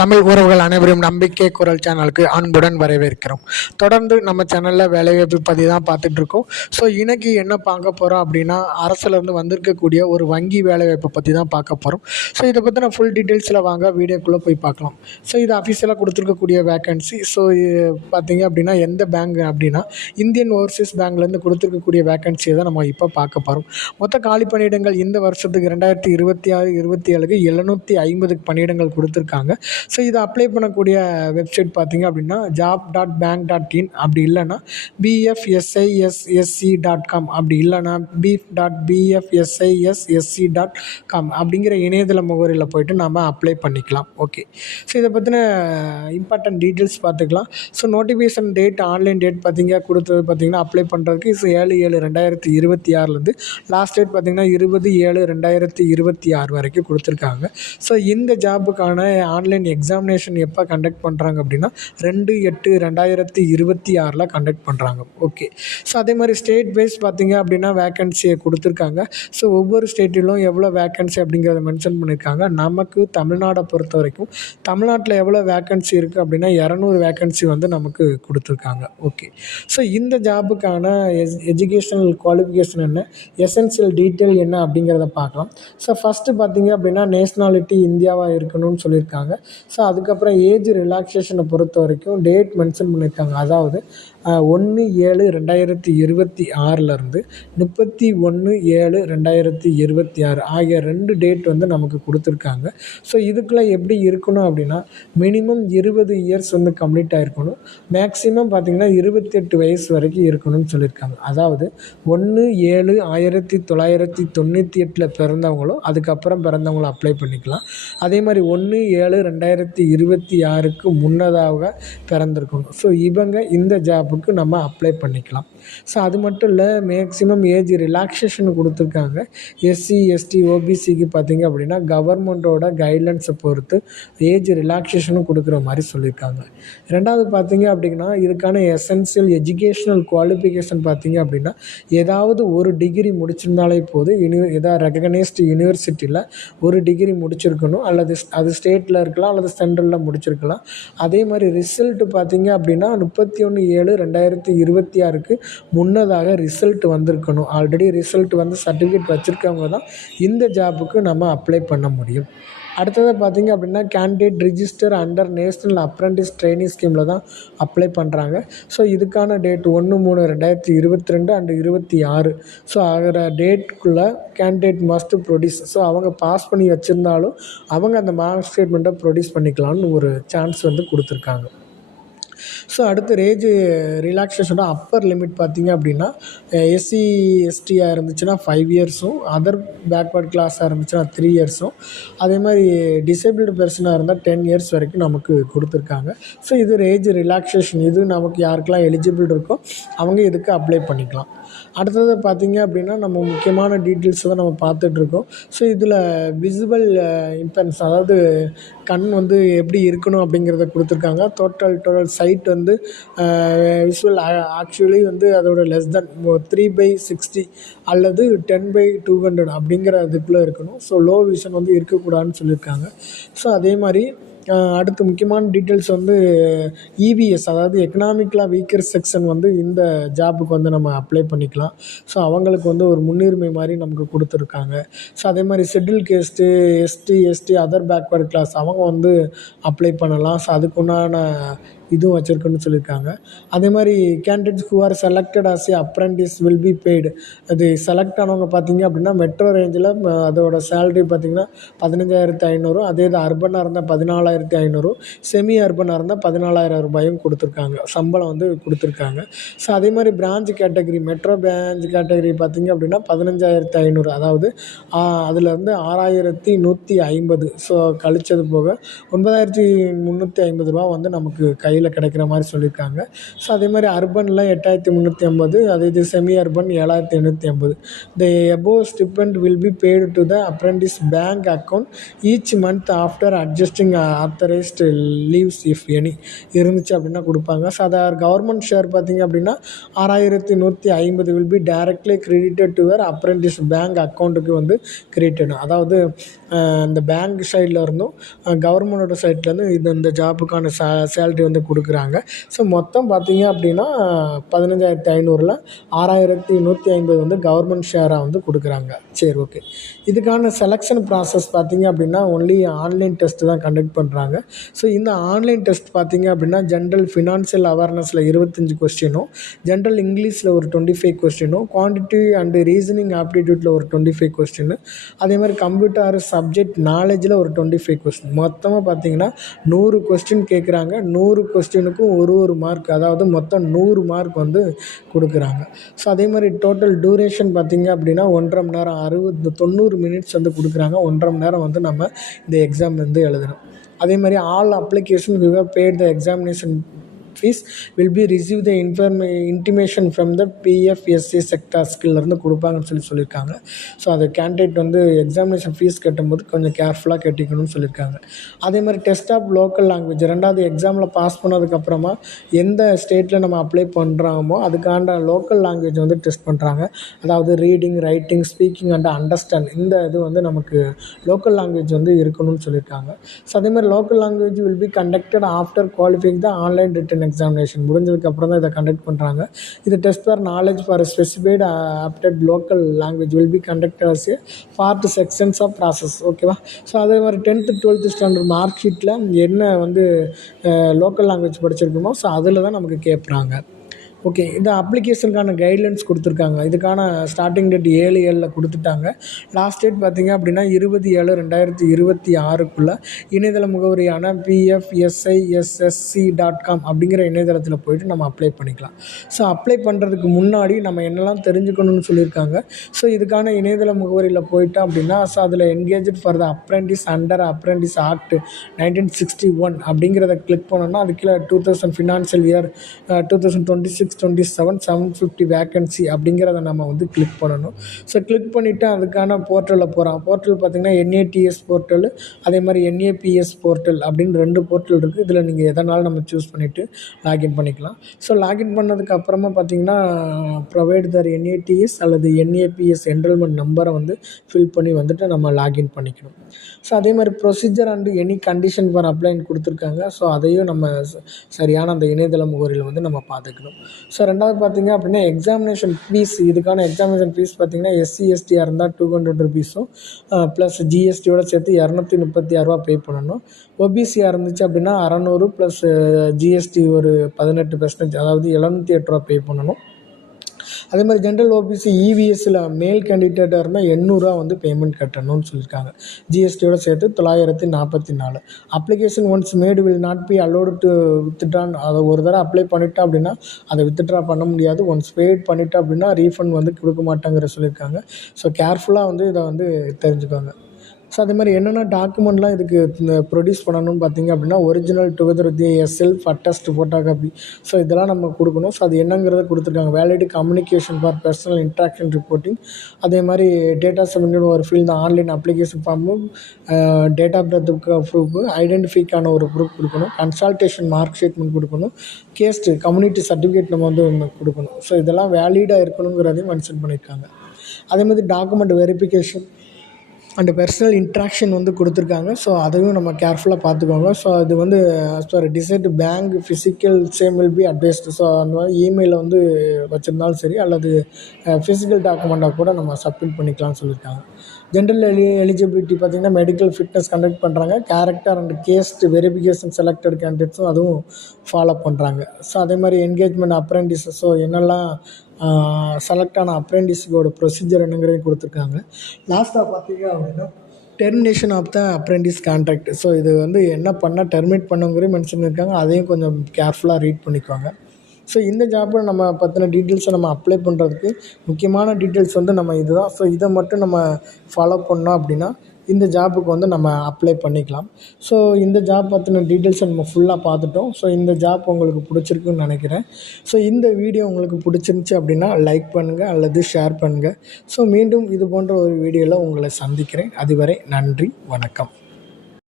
தமிழ் உறவுகள் அனைவரும் நம்பிக்கை குரல் சேனலுக்கு அன்புடன் வரவேற்கிறோம். தொடர்ந்து நம்ம சேனலில் வேலைவாய்ப்பு பற்றி தான் பார்த்துட்ருக்கோம். ஸோ இன்றைக்கி என்ன பார்க்க போகிறோம் அப்படின்னா, அரசுலேருந்து வந்திருக்கக்கூடிய ஒரு வங்கி வேலைவாய்ப்பை பற்றி தான் பார்க்க போகிறோம். ஸோ இதை பற்றின ஃபுல் டீட்டெயில்ஸில் வாங்க வீடியோக்குள்ளே போய் பார்க்கலாம். ஸோ இது அஃபிஷியலாக கொடுத்துருக்கக்கூடிய வேக்கன்சி. ஸோ பார்த்தீங்க அப்படின்னா எந்த பேங்க் அப்படின்னா இந்தியன் ஓவர்சீஸ் பேங்க்லேருந்து கொடுத்துருக்கக்கூடிய வேக்கன்சியை தான் நம்ம இப்போ பார்க்க போகிறோம். மொத்த காலி பணியிடங்கள் இந்த வருஷத்துக்கு 2026-27க்கு 750 பணியிடங்கள் கொடுத்துருக்காங்க. ஸோ இதை அப்ளை பண்ணக்கூடிய வெப்சைட் பார்த்திங்க அப்படின்னா job.bank.in, அப்படி இல்லைன்னா bfsissc.com, அப்படி இல்லைன்னா beef.bfsissc.com அப்படிங்கிற இணையதள முகவரியில் போய்ட்டு நாம் அப்ளை பண்ணிக்கலாம். ஓகே, ஸோ இதை பற்றின இம்பார்ட்டன்ட் டீட்டெயில்ஸ் பார்த்துக்கலாம். So notification date, online date கொடுத்தது பார்த்திங்கன்னா அப்ளை பண்ணுறதுக்கு 7/7/2026 லாஸ்ட் டேட் பார்த்திங்கன்னா 20/7/2026 வரைக்கும் கொடுத்துருக்காங்க. ஸோ இந்த ஜாபுக்கான ஆன்லைன் எக்ஸாமினேஷன் எப்போ கண்டக்ட் பண்ணுறாங்க அப்படின்னா 2/8/2026 கண்டக்ட் பண்ணுறாங்க. ஓகே, ஸோ அதே மாதிரி ஸ்டேட் வைஸ் பார்த்திங்க அப்படின்னா வேக்கன்சியை கொடுத்துருக்காங்க. ஸோ ஒவ்வொரு ஸ்டேட்டிலும் எவ்வளோ வேக்கன்சி அப்படிங்கிறத மென்ஷன் பண்ணியிருக்காங்க. நமக்கு தமிழ்நாடை பொறுத்த வரைக்கும் தமிழ்நாட்டில் எவ்வளோ வேக்கன்சி இருக்குது அப்படின்னா 200 வேக்கன்சி நமக்கு கொடுத்துருக்காங்க. ஓகே, ஸோ இந்த ஜாபுக்கான எஜுகேஷனல் குவாலிஃபிகேஷன் என்ன, எசென்சியல் டீட்டெயில் என்ன அப்படிங்கிறத பார்க்கலாம். ஸோ ஃபஸ்ட்டு பார்த்திங்க அப்படின்னா நேஷ்னாலிட்டி இந்தியாவாக இருக்கணும்னு சொல்லியிருக்காங்க. ஸோ அதுக்கப்புறம் ஏஜ் ரிலாக்ஸேஷனை பொறுத்த வரைக்கும் டேட் மென்ஷன் பண்ணியிருக்காங்க. அதாவது 1/7/2026 31/7/2026 ஆகிய 2 டேட் நமக்கு கொடுத்துருக்காங்க. ஸோ இதுக்குள்ளே எப்படி இருக்கணும் அப்படின்னா மினிமம் 20 இயர்ஸ் கம்ப்ளீட் ஆகிருக்கணும். மேக்ஸிமம் பார்த்திங்கன்னா 28 வயசு வரைக்கும் இருக்கணும்னு சொல்லியிருக்காங்க. அதாவது 1/7/1998 பிறந்தவங்களும் அதுக்கப்புறம் பிறந்தவங்களும் அப்ளை பண்ணிக்கலாம். அதே மாதிரி 1/7/2026 முன்னதாக பிறந்திருக்கணும். ஸோ இவங்க இந்த ஜாபுக்கு நம்ம அப்ளை பண்ணிக்கலாம். ஸோ அது மட்டும் இல்லை, மேக்ஸிமம் ஏஜ் ரிலாக்ஸேஷன் கொடுத்துருக்காங்க. எஸ்சி எஸ்டி ஓபிசிக்கு பார்த்திங்க அப்படின்னா கவர்மெண்ட்டோட கைட்லைன்ஸை பொறுத்து ஏஜ் ரிலாக்ஸேஷனும் கொடுக்குற மாதிரி சொல்லியிருக்காங்க. ரெண்டாவது பார்த்திங்க அப்படின்னா இதுக்கான எசென்சியல் எஜுகேஷ்னல் குவாலிஃபிகேஷன் பார்த்திங்க அப்படின்னா ஏதாவது ஒரு டிகிரி முடிச்சிருந்தாலே போது ஏதாவது ரெகக்னைஸ்டு யூனிவர்சிட்டியில் ஒரு டிகிரி முடிச்சிருக்கணும். அல்லது அது ஸ்டேட்டில் இருக்கலாம் அல்லது சென்ட்ரலில் முடிச்சிருக்கலாம். அதே மாதிரி ரிசல்ட்டு பார்த்திங்க அப்படின்னா 31/7/2026 முன்னதாக ரிசல்ட் வந்திருக்கணும். ஆல்ரெடி ரிசல்ட் சர்டிஃபிகேட் வச்சுருக்கவங்க தான் இந்த ஜாபுக்கு நம்ம அப்ளை பண்ண முடியும். அடுத்தது பார்த்திங்க அப்படின்னா candidate register under national apprentice training ஸ்கீமில் தான் அப்ளை பண்ணுறாங்க. ஸோ இதுக்கான டேட் 1/3/2022 அண்ட் 26. ஸோ ஆகிற டேட்டுக்குள்ளே கேண்டிடேட் மஸ்ட் ப்ரொடியூஸ். ஸோ அவங்க பாஸ் பண்ணி வச்சுருந்தாலும் அவங்க அந்த மார்க் ஸ்டேட்மெண்ட்டை ப்ரொடியூஸ் பண்ணிக்கலாம்னு ஒரு சான்ஸ் கொடுத்துருக்காங்க. ஸோ அடுத்து ஏஜ் ரிலாக்ஸேஷனோட அப்பர் லிமிட் பார்த்திங்க அப்படின்னா எஸ்சி எஸ்டியாக இருந்துச்சுன்னா 5 இயர்ஸும், அதர் பேக்வர்ட் கிளாஸாக இருந்துச்சுன்னா 3 இயர்ஸும், அதே மாதிரி டிசேபிள்டு பர்சனாக இருந்தால் 10 இயர்ஸ் வரைக்கும் நமக்கு கொடுத்துருக்காங்க. ஸோ இது ஏஜ் ரிலாக்ஸேஷன். இது நமக்கு யாருக்கெல்லாம் எலிஜிபிள் இருக்கோ அவங்க இதுக்கு அப்ளை பண்ணிக்கலாம். அடுத்தது பார்த்திங்க அப்படின்னா நம்ம முக்கியமான டீட்டெயில்ஸை தான் நம்ம பார்த்துட்ருக்கோம். ஸோ இதில் விசிபிள் இம்பென்ஸ், அதாவது கண் எப்படி இருக்கணும் அப்படிங்கிறத கொடுத்துருக்காங்க. டோட்டல் சைட் விசுவல் ஆக்சுவலி அதோட லெஸ் தென் 3/60 அல்லது 10/200 அப்படிங்கிற இதுக்குள்ளே இருக்கணும். ஸோ லோ விஷன் இருக்கக்கூடாதுன்னு சொல்லியிருக்காங்க. ஸோ அதே மாதிரி அடுத்து முக்கியமான டீட்டெயில்ஸ் இவிஎஸ், அதாவது எக்கனாமிக்கலாக வீக்கர் செக்ஷன் இந்த ஜாபுக்கு நம்ம அப்ளை பண்ணிக்கலாம். ஸோ அவங்களுக்கு ஒரு முன்னுரிமை மாதிரி நமக்கு கொடுத்துருக்காங்க. ஸோ அதே மாதிரி schedule caste, ST other backward class அவங்க அப்ளை பண்ணலாம். ஸோ அதுக்குண்டான இதுவும் வச்சுருக்குன்னு சொல்லியிருக்காங்க. அதே மாதிரி candidates who are selected as a apprentice will be paid. அது செலக்ட் ஆனவங்க பார்த்திங்க அப்படின்னா மெட்ரோ ரேஞ்சில் அதோட சேலரி பார்த்திங்கன்னா 15,500, அதே இது அர்பனாக இருந்தால் 14,500, செமி அர்பனாக இருந்தால் 14,000 ரூபாயும் கொடுத்துருக்காங்க. சம்பளம் கொடுத்துருக்காங்க. ஸோ அதே மாதிரி branch category, metro branch category பார்த்திங்க அப்படின்னா 15,500, அதாவது அதில் 6,150. ஸோ கழிச்சது போக 9,350 ரூபா நமக்கு கையில் கிடைக்கிற மாதிரி சொல்லியிருக்காங்க. ஸோ அதே மாதிரி அர்பனில் 8,350, அதே இது semi urban 7,850. The above stipend will be paid to the apprentice bank account each month after adjusting authorised leaves if any இருந்துச்சு அப்படின்னா கொடுப்பாங்க. ஸோ அதை கவர்மெண்ட் ஷேர் பார்த்திங்க அப்படின்னா 6,150 will be directly credited to your apprentice bank அக்கௌண்ட்டுக்கு credited. அதாவது இந்த bank சைடில் இருந்தும் கவர்மெண்டோட சைட்லேருந்து இந்த ஜாப்புக்கான சேலரி வந்து கொடுக்குறாங்க. ஸோ மொத்தம் பார்த்தீங்க அப்படின்னா 15,500ல் 6,150 வந்து கவர்மெண்ட் ஷேராக வந்து கொடுக்குறாங்க. சரி, ஓகே. இதுக்கான செலெக்ஷன் ப்ராசஸ் பார்த்தீங்க அப்படின்னா ஒன்லி ஆன்லைன் டெஸ்ட்டு தான் கண்டக்ட் பண்ணுறாங்க. ஸோ இந்த ஆன்லைன் டெஸ்ட் பார்த்தீங்க அப்படின்னா ஜென்ரல் ஃபினான்ஷியல் அவேர்னஸில் 25 கொஸ்டினும், ஜென்ரல் இங்கிலீஷில் ஒரு 25 கொஸ்டினும், குவான்டிட்டி அண்டு ரீசனிங் ஆப்டிடியூட்டில் ஒரு 25 கொஸ்டின், அதேமாதிரி கம்ப்யூட்டர் சப்ஜெக்ட் நாலேஜில் ஒரு 25 கொஸ்டின், மொத்தமாக பார்த்தீங்கன்னா 100 கொஸ்டின் கேட்குறாங்க. 100 கொஸ்டினுக்கும் ஒரு மார்க், அதாவது மொத்தம் 100 மார்க் வந்து கொடுக்குறாங்க. ஸோ அதே மாதிரி டோட்டல் டூரேஷன் பார்த்தீங்க அப்படின்னா 1.5 மணி நேரம் 90 மினிட்ஸ் வந்து கொடுக்குறாங்க. 1.5 மணி நேரம் வந்து நம்ம இந்த எக்ஸாம் வந்து எழுதணும். அதே மாதிரி all application we have paid the examination fee will be receive the intimation from the BFSC sector ஸ்கில்லேருந்து கொடுப்பாங்கன்னு சொல்லியிருக்காங்க. ஸோ அது கேண்டிடேட் வந்து எக்ஸாமினேஷன் ஃபீஸ் கட்டும்போது கொஞ்சம் கேர்ஃபுல்லாக கட்டிக்கணும்னு சொல்லியிருக்காங்க. அதே மாதிரி டெஸ்ட் ஆஃப் லோக்கல் லாங்குவேஜ் 2வது எக்ஸாமில் பாஸ் பண்ணதுக்கப்புறமா எந்த ஸ்டேட்டில் நம்ம அப்ளை பண்ணுறோமோ அதுக்கான லோக்கல் லாங்குவேஜ் வந்து டெஸ்ட் பண்ணுறாங்க. அதாவது reading, writing, speaking and understand இந்த இது வந்து நமக்கு லோக்கல் லாங்குவேஜ் வந்து இருக்கணும்னு சொல்லியிருக்காங்க. ஸோ அதே மாதிரி local language will be conducted after qualifying the online written examination முடிஞ்சதுக்கப்புறம் தான் இதை கண்டக்ட் பண்ணுறாங்க. இது test for knowledge for specified opted local language will be conducted as a part sections of process. ஓகேவா? ஸோ அதே மாதிரி 10th 12th ஸ்டாண்டர்ட் மார்க் ஷீட்டில் என்ன வந்து லோக்கல் லாங்குவேஜ் படிச்சிருக்கோமோ ஸோ அதில் தான் நமக்கு கேட்குறாங்க. ஓகே. இந்த அப்ளிகேஷனுக்கான கைட்லைன்ஸ் கொடுத்துருக்காங்க. இதுக்கான ஸ்டார்டிங் டேட் 7/7 கொடுத்துட்டாங்க. லாஸ்ட் டேட் பார்த்திங்க அப்படின்னா 20/7/2026 இணையதள முகவரியான pfsissc.com அப்படிங்கிற இணையதளத்தில் போய்ட்டு நம்ம அப்ளை பண்ணிக்கலாம். ஸோ அப்ளை பண்ணுறதுக்கு முன்னாடி நம்ம என்னெல்லாம் தெரிஞ்சுக்கணும்னு சொல்லியிருக்காங்க. ஸோ இதுக்கான இணையதள முகவரியில் போயிட்டோம் அப்படின்னா ஸோ அதில் engaged for the apprentice under apprentice act 1961 அப்படிங்கிறத கிளிக் பண்ணோன்னா அது கீழே 2000 ஃபினான்ஷியல் இயர் 2026-27 750 வேக்கன்சி அப்படிங்கிறத நம்ம வந்து கிளிக் பண்ணணும். ஸோ கிளிக் பண்ணிவிட்டு அதுக்கான போர்ட்டலில் போகிறோம். போர்ட்டல் பார்த்திங்கன்னா NATS போர்ட்டல், அதே மாதிரி NAPS போர்ட்டல் அப்படின்னு 2 போர்ட்டல் இருக்குது. இதில் நீங்கள் எதனாலும் நம்ம சூஸ் பண்ணிவிட்டு லாகின் பண்ணிக்கலாம். ஸோ லாகின் பண்ணதுக்கு அப்புறமா பார்த்திங்கன்னா ப்ரொவைட் தர் NATS அல்லது NAPS என்ரோல்மெண்ட் நம்பரை வந்து ஃபில் பண்ணி வந்துட்டு நம்ம லாகின் பண்ணிக்கணும். ஸோ அதே மாதிரி procedure and any condition for அப்ளைன்னு கொடுத்துருக்காங்க. ஸோ அதையும் நம்ம சரியான அந்த இணையதள முகவரியில் வந்து நம்ம பார்த்துக்கணும். ஸோ 2வது பார்த்திங்க அப்படின்னா எக்ஸாமினேஷன் ஃபீஸ், இதுக்கான எக்ஸாமினேஷன் ஃபீஸ் பார்த்திங்கன்னா SC STயாக இருந்தால் 200 ரூபீஸும் ப்ளஸ் ஜிஎஸ்டியோடு சேர்த்து 236 பே பண்ணணும். OBCயாக இருந்துச்சு அப்படின்னா 600 ப்ளஸ் ஜிஎஸ்டி ஒரு 18% அதாவது 708 பே பண்ணணும். அதே மாதிரி ஜென்ரல் OBC EVSல மேல் கேண்டிடேட்டாக இருந்தால் 800 வந்து பேமெண்ட் கட்டணும்னு சொல்லியிருக்காங்க. ஜிஎஸ்டியோடு சேர்த்து 944. Application once made will not be allowed to withdrawn. அதை ஒரு தடவை அப்ளை பண்ணிட்டோம் அப்படின்னா அதை வித்ட்ரா பண்ண முடியாது. ஒன்ஸ் பேட் பண்ணிட்டோம் அப்படின்னா ரீஃபண்ட் வந்து கொடுக்க மாட்டாங்கிற சொல்லியிருக்காங்க. ஸோ கேர்ஃபுல்லாக வந்து இதை வந்து தெரிஞ்சுக்கோங்க. ஸோ அதே மாதிரி என்னென்ன டாக்குமெண்ட்லாம் இதுக்கு ப்ரொடியூஸ் பண்ணணும்னு பார்த்திங்க அப்படின்னா original together with self attest photocopy. So இதெல்லாம் நம்ம கொடுக்கணும். ஸோ அது என்னங்கிறத கொடுத்துருக்காங்க. Valid communication for personal interaction reporting, அதே மாதிரி டேட்டா சப்மிட் ஒரு fill the online application form, date of பர்த்துக்கு ப்ரூஃப், ஐடென்டிஃபிக்கான ஒரு ப்ரூஃப் கொடுக்கணும், கன்சல்டேஷன் மார்க் ஸ்டேட்மெண்ட் கொடுக்கணும், கேஸ்ட்டு கம்யூனிட்டி சர்டிஃபிகேட் நம்ம வந்து கொடுக்கணும். ஸோ இதெல்லாம் வேலிடாக இருக்கணுங்கிறதையும் மென்ஷன் பண்ணியிருக்காங்க. அதே மாதிரி document verification and personal interaction வந்து கொடுத்துருக்காங்க. ஸோ அதையும் நம்ம கேர்ஃபுல்லாக பார்த்துக்கோங்க. ஸோ அது வந்து as per decide bank physical same will be advised. So அந்த மாதிரி இமெயிலில் வந்து வச்சுருந்தாலும் சரி அல்லது ஃபிசிக்கல் டாக்குமெண்ட்டாக கூட நம்ம சப்மிட் பண்ணிக்கலாம்னு சொல்லியிருக்காங்க. ஜென்ரல் எலிஜிபிலிட்டி பார்த்திங்கன்னா மெடிக்கல் ஃபிட்னஸ் கண்டக்ட் பண்ணுறாங்க. Character and caste verification selected கேண்டிடேட்ஸும் அதுவும் ஃபாலோ பண்ணுறாங்க. ஸோ அதே மாதிரி என்கேஜ்மெண்ட் அப்ரெண்டிஸ், ஸோ என்னெல்லாம் செலக்ட் ஆன அப்ரெண்டிஸுக்கோட ப்ரொசீஜர் என்னங்கிறதையும் கொடுத்துருக்காங்க. லாஸ்ட்டாக பார்த்திங்க அப்படின்னா termination of the apprentice contract. So இது வந்து என்ன பண்ணால் டெர்மினேட் பண்ணுங்கிறதையும் மென்ஷன் பண்ணியிருக்காங்க. அதையும் கொஞ்சம் கேர்ஃபுல்லாக ரீட் பண்ணிக்குவாங்க. ஸோ இந்த ஜாப்பில் நம்ம பற்றின டீட்டெயில்ஸை நம்ம அப்ளை பண்ணுறதுக்கு முக்கியமான டீட்டெயில்ஸ் வந்து நம்ம இதுதான். ஸோ இதை மட்டும் நம்ம ஃபாலோ பண்ணோம் அப்படின்னா இந்த ஜாப்புக்கு வந்து நம்ம அப்ளை பண்ணிக்கலாம். ஸோ இந்த ஜாப் பற்றின டீட்டெயில்ஸை நம்ம ஃபுல்லாக பார்த்துட்டோம். ஸோ இந்த ஜாப் உங்களுக்கு பிடிச்சிருக்குன்னு நினைக்கிறேன். ஸோ இந்த வீடியோ உங்களுக்கு பிடிச்சிருந்துச்சி அப்படின்னா லைக் பண்ணுங்கள் அல்லது ஷேர் பண்ணுங்கள். ஸோ மீண்டும் இது போன்ற ஒரு வீடியோவில் உங்களை சந்திக்கிறேன். அதுவரை நன்றி, வணக்கம்.